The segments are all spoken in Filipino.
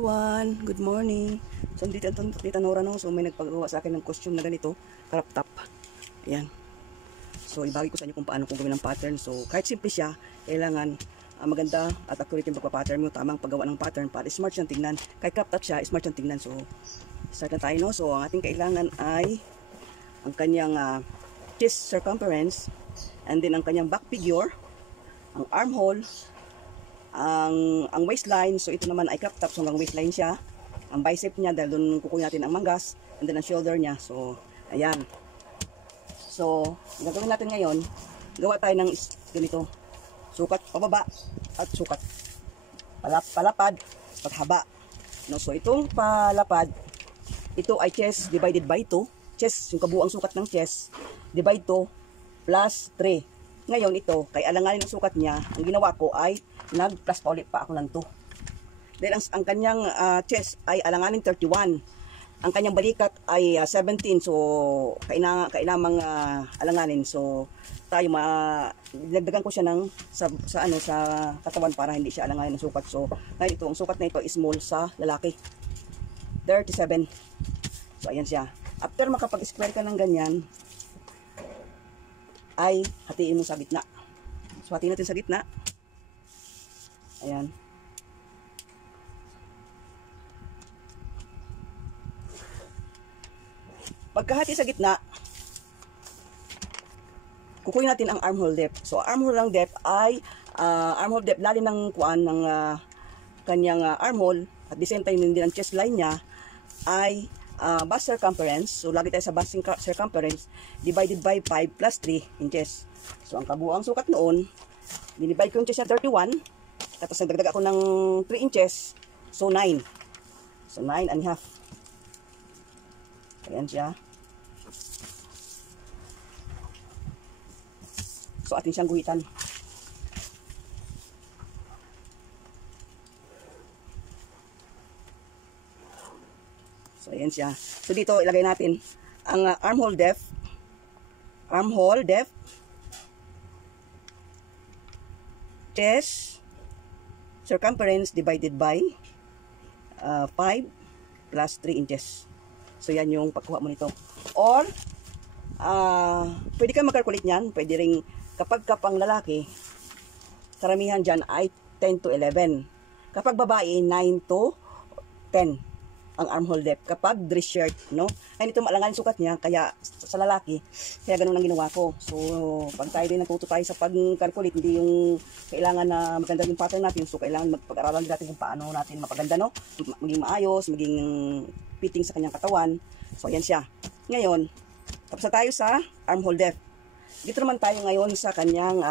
Everyone, good morning. So, dito Nora, no? So, may nagpagawa sa akin ng costume na ganito, crop top. Ayan. So, ibagi ko sa inyo kung paano kung gawin ng pattern. So, kahit simple siya, kailangan maganda at accurate yung pagpa-pattern mo. Tamang paggawa ng pattern para smart siyang tingnan. Kahit crop top siya, smart siyang tingnan. So, start na tayo, no? So, ang ating kailangan ay ang kanyang chest circumference, and then ang kanyang back figure, ang armhole, ang waistline. So ito naman ay crop top, so hanggang waistline siya. Ang bicep niya, dahil doon kukunin natin ang manggas, and then ang shoulder niya. So ayan. So ang gagawin natin ngayon, gawa tayo ng ganito, sukat pababa at sukat palapad at haba, no? So itong palapad, ito ay chest divided by 2. Chest, yung kabuang sukat ng chest, divide 2 plus 3. Ngayon ito, kay alanganin ang sukat niya, ang ginawa ko ay nag-plus pa ulit pa ako ng 2. Then ang kanyang chest ay alanganin 31. Ang kanyang balikat ay 17. So kailangang alanganin. So tayo dinagdagan ko siya ng sa katawan para hindi siya alanganin ng sukat. So ngayon ito, ang sukat na ito is small sa lalaki. 37. So ayan siya. After makapag-square ka ng ganyan, ay hatiin mo sa gitna. So hatiin natin sa gitna. Ayan. Pagkahati sa gitna, kukunin natin ang armhole depth. So armhole ng depth ay armhole depth, lalim ng kuan ng kanyang armhole, at the same time din ang chest line niya ay bust circumference. So lagi tayo sa bust circumference divided by 5 plus 3 inches. So ang kabuang sukat noon, dinivide ko yung chest na 31, tapos nagdagdag ako ng 3 inches, so 9. So 9 and a half. Ayan siya. So atin siyang guhitan. So ayan siya. So dito ilagay natin ang armhole depth, chest circumference divided by 5 plus 3 inches. So yan yung pagkuha mo nito. Or pwede ka mag-calculate niyan. Pwede ring kapag pang lalaki, karamihan dyan ay 10 to 11. Kapag babae, 9 to 10 ang armhole depth. Kapag dress shirt, no? Ay nito maalangan sukat niya, kaya sa lalaki, kaya ganun ang ginawa ko. So pag tayo din natuto tayo sa pag-calculate, hindi yung kailangan na maganda yung pattern natin. So kailangan magpag-aralan natin kung paano natin mapaganda, no? Maging maayos, maging fitting sa kanyang katawan. So ayan siya. Ngayon, tapos na tayo sa armhole depth. Dito naman tayo ngayon sa kanyang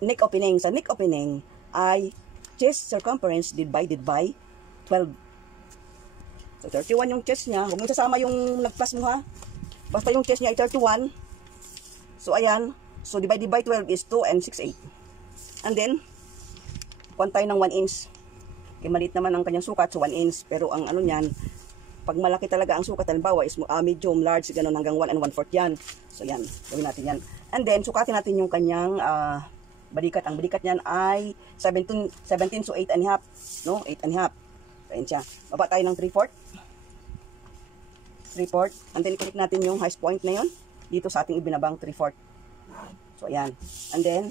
neck opening. Sa neck opening ay chest circumference divided by 12. So 31 yung chest niya. Huwag mo sasama yung nag-plus mo, ha. Basta yung chest niya ay 31. So ayan. So divided by 12 is 2 and 6/8. And then kuha tayo ng 1 inch. Okay, maliit naman ang kanyang sukat, so 1 inch. Pero ang ano niyan, pag malaki talaga ang sukat, halimbawa is medium, large, ganun, hanggang 1 1/4 yan. So yan, gawin natin yan. And then sukatin natin yung kanyang balikat. Ang balikat niyan ay 17, so 8 and a half, no? 8 and a half. Ayan siya. Baba tayo ng 3/4. And then click natin yung highest point na yun dito sa ating ibinabang 3/4. So ayan. And then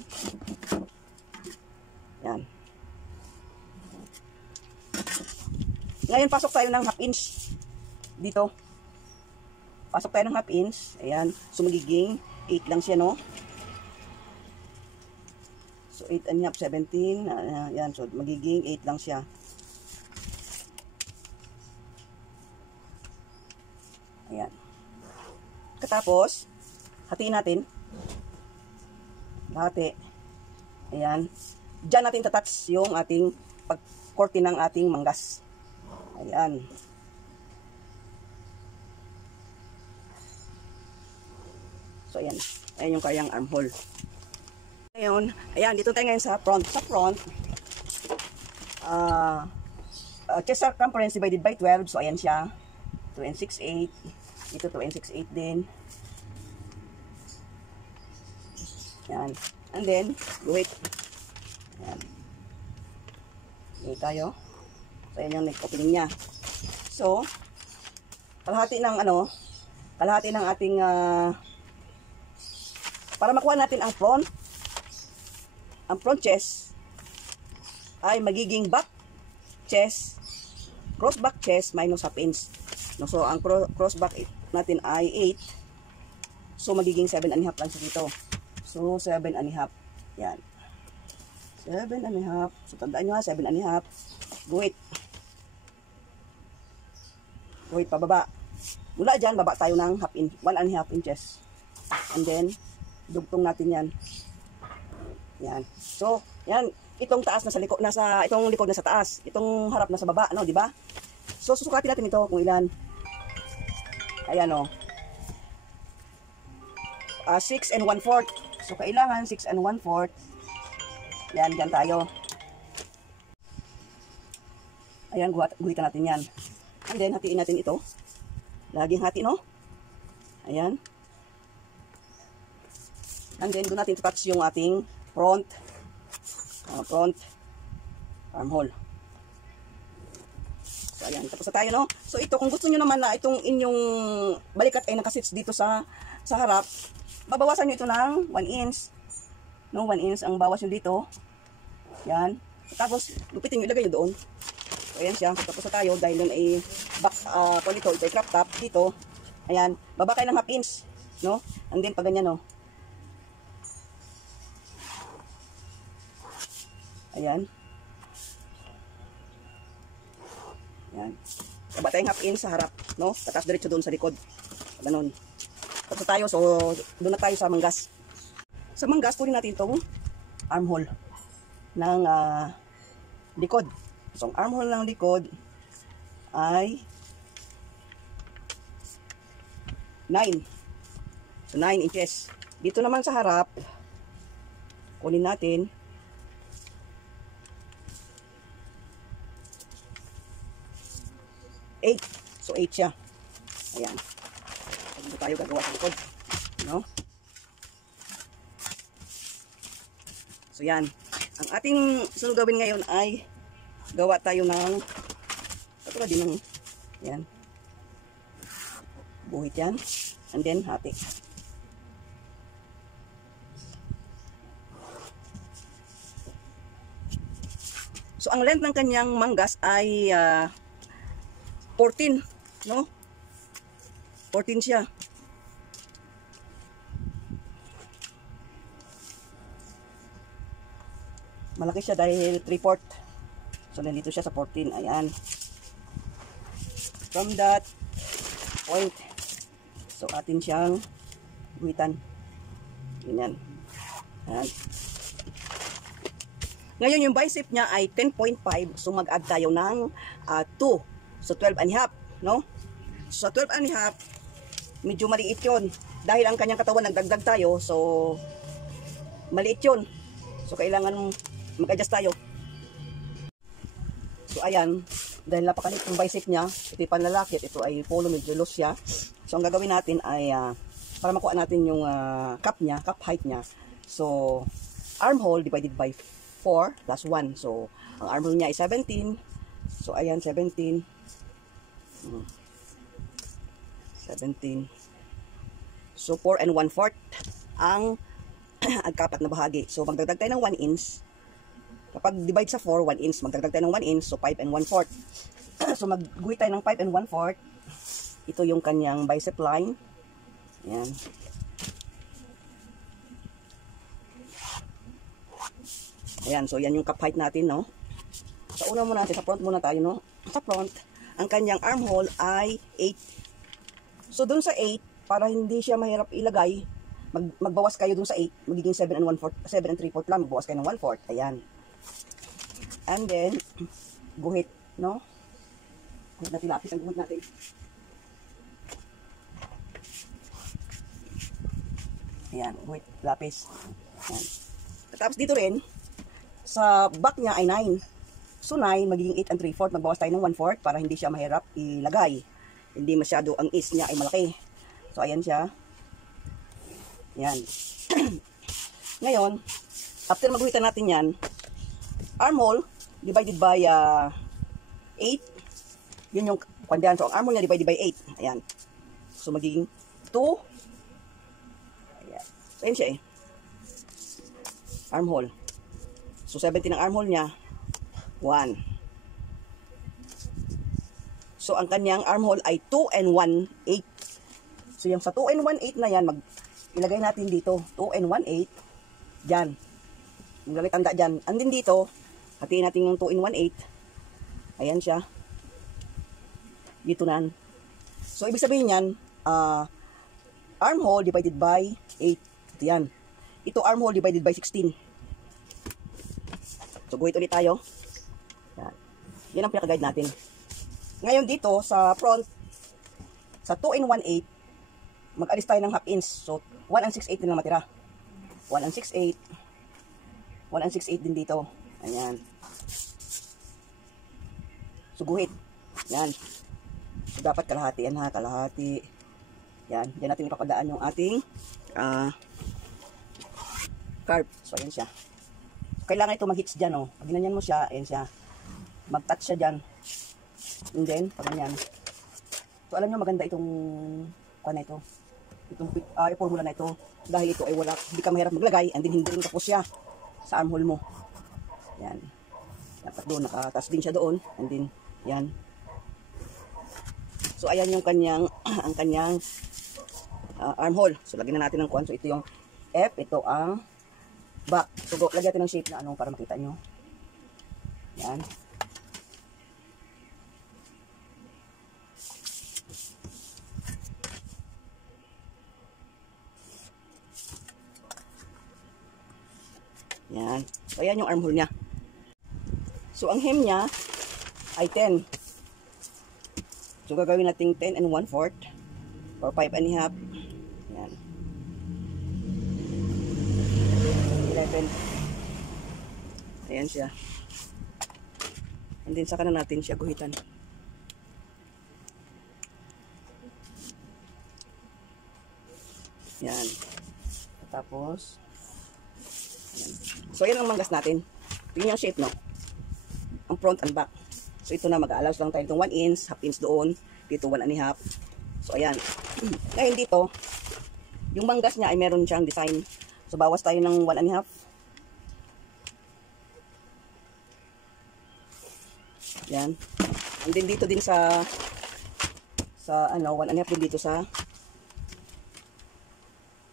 yan. Ngayon pasok tayo ng half inch dito. Pasok tayo ng half inch. Ayan. So magiging 8 lang siya, no? So 8 and a half, 17. Ayan. So magiging 8 lang siya. Ayan. Katapos, hatiin natin. Hati. Ayan. Diyan natin tatouch yung ating pagkorte ng ating manggas. Ayan. So, ayan. Ayan yung kayang armhole. Ngayon, ayan. Dito tayo ngayon sa front. Sa front, chest circumference divided by 12. So, ayan siya. 2 and 6/8. Dito 2 and 6/8 din. Yan. And then, guhit. Yan. Dito tayo. So, ayan yung neck opening niya. So, kalahati ng ating, para makuha natin ang front chest, ay magiging back chest, cross back chest minus half inch. No, so, ang cross back natin ay 8. So, magiging 7.5 lang siya dito. So, 7.5. Yan. 7.5. So, tandaan nyo ha, 7.5. Guhit. Guhit pababa. Mula dyan, baba tayo ng 1.5 inches. And then, dugtong natin yan. Yan. So, yan. Itong taas nasa likod, itong likod nasa taas. Itong harap nasa baba, no, di ba? So, susukatin natin ito kung ilan. Ayan, o. 6 1/4. So, kailangan 6 1/4. Yan, dyan tayo. Ayan, guhitan natin yan. And then, hatiin natin ito. Laging hati, no? Ayan. And then, doon natin touch yung ating front armhole. So, ayan. Tapos na tayo, no? So, ito, kung gusto nyo naman na itong inyong balikat ay nakasits dito sa harap, babawasan nyo ito ng 1 inch. No, 1 inch ang bawas nyo dito. Yan. Tapos, lupitin nyo, ilagay nyo doon. So, ayan siya. Tapos na tayo, dahil yun ay kung ito ay crop top, dito. Ayan. Baba kayo ng half inch. No? And then, pag ganyan, no? Ayan. Ayan. Baba tayong half inch sa harap. No? Tapos diretso doon sa likod. Ganon. Tapos tayo, so, doon na tayo sa manggas. Sa manggas, kunin natin itong armhole ng likod. So, ang armhole ng likod ay 9. So, 9 inches. Dito naman sa harap, kunin natin 8. So, 8 siya. Ayan. Dito tayo gagawa sa likod. No? So, yan. Ang ating sunod gawin ngayon ay gawa tayo ng katulad din ng yan. Buhit yan. And then, hati. So, ang length ng kanyang manggas ay 14. No? 14 siya. Malaki siya dahil 3/4. So, nandito siya sa 14. Ayan. From that point, so, atin siyang guhitan. Ganyan. Ayan. Ngayon, yung bicep niya ay 10.5. So, mag-add tayo ng 2. So, 12.5. No? So, 12.5, medyo maliit yun. Dahil ang kanyang katawan, nagdagdag tayo. So, maliit yun. So, kailangan mag-adjust tayo. So, ayan. Dahil napakaliit yung bicep niya, ito yung panlalaki, ito ay polo, medyo loose siya. So, ang gagawin natin ay, para makuha natin yung cup niya, cup height niya. So, armhole divided by 4 plus 1. So, ang armhole niya ay 17. So, ayan, 17. 17. So, 4 1/4 ang agkapat na bahagi. So, magdagdag tayo ng 1 inch. Kapag divide sa 4, 1 inch. Magdagdag tayo ng 1 inch. So, 5 1/4. So, magguhit tayo ng 5 1/4. Ito yung kanyang bicep line. Ayan. Ayan. So, yan yung cup height natin, no? Sa una muna natin, sa front muna tayo, no? Sa front, ang kanyang armhole ay 8. So, dun sa 8, para hindi siya mahirap ilagay, magbawas kayo dun sa 8, magiging 7 3/4 lang, magbawas kayo ng 1/4. Ayan. And then, guhit, no? Guhit natin, lapis ang guhit natin. Ayan, guhit, lapis. Ayan. Tapos dito rin, sa back niya ay 9. So, 9, magiging 8 3/4, magbawas tayo ng 1/4 para hindi siya mahirap ilagay. Hindi masyado, ang is niya ay malaki. So, ayan siya. Ayan. Ngayon, after maghuhitan natin yan, armhole divided by 8. Yun yung kwandihan. So, ang armhole niya divided by 8. Ayan. So, magiging 2. Ayan. So, ayan siya eh. Armhole. So, 17 ang armhole niya. 1. So, ang kanyang armhole ay 2 and 1/8. So, yung sa 2 and 1/8 na yan, ilagay natin dito. 2 and 1/8. Diyan. Maglagay tanda dyan. Andin dito, hatiin natin yung 2 and 1/8. Ayan siya. Dito na. So, ibig sabihin yan, armhole divided by 8. Ito yan. Ito armhole divided by 16. So, guhit ulit tayo. Yan. Yan ang pinaka-guide natin. Ngayon dito, sa front, sa 2 and 1/8, mag-alis tayo ng half inch. So, 1 and 6/8 din lang matira. 1 and 6/8. 1 and 6/8 din dito. Ayan. So, guhit. Yan. So, dapat kalahati yan ha. Kalahati. Yan. Diyan natin ipapadaan yung ating curve. So, ayan siya. Kailangan ito mag-hits dyan, oh. Pag ginanyan mo siya, ayan siya. Mag-touch siya dyan. And then, pag ganyan. So, alam nyo, maganda itong na ito. Itong formula na ito. Dahil ito ay wala, hindi ka mahirap maglagay, and then hindi rin tapos siya sa armhole mo. Yan. Dapat doon, nakatas din siya doon. And then, yan. So, ayan yung kanyang, ang kanyang armhole. So, lagyan na natin ng kuwan. So, ito yung F, ito ang back. So, lagyan natin ng shape na ano para makita nyo. Yan. Yan. So, ayan yung armhole niya. So, ang hem niya ay 10. So, gagawin natin 10 and 1/4 or 5 and a half. Yan. 11. Ayan siya. And then, saka na natin siya guhitan. Yan. Tapos, ayan. So, ayan ang manggas natin. Tingnan yung shape, no? Ang front and back. So, ito na, mag-aalaws lang tayo itong 1 inch, half inch doon. Dito, 1 and a half. So, ayan. Ngayon dito, yung manggas niya ay meron siyang design. So, bawas tayo ng 1 and a half. Yan. And then, dito din sa 1 and a half din dito sa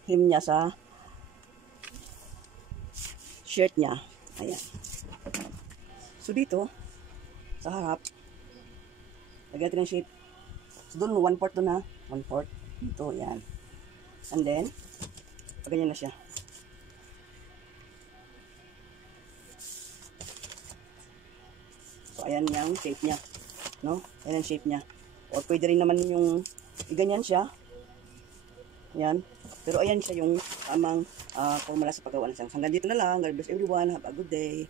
hem niya sa shirt niya. Ayan. So, dito, sa harap, lagyan natin ng shape. So, doon, 1/4 doon ha. 1/4. Dito, yan. And then, ganyan na siya. So, ayan yung shape niya. No? Ayan ang shape niya. Or pwede rin naman yung, ganyan siya. Yan. Pero ayan siya yung tamang formula sa paggawa ng sang. Hanggang dito na lang. God bless everyone. Have a good day.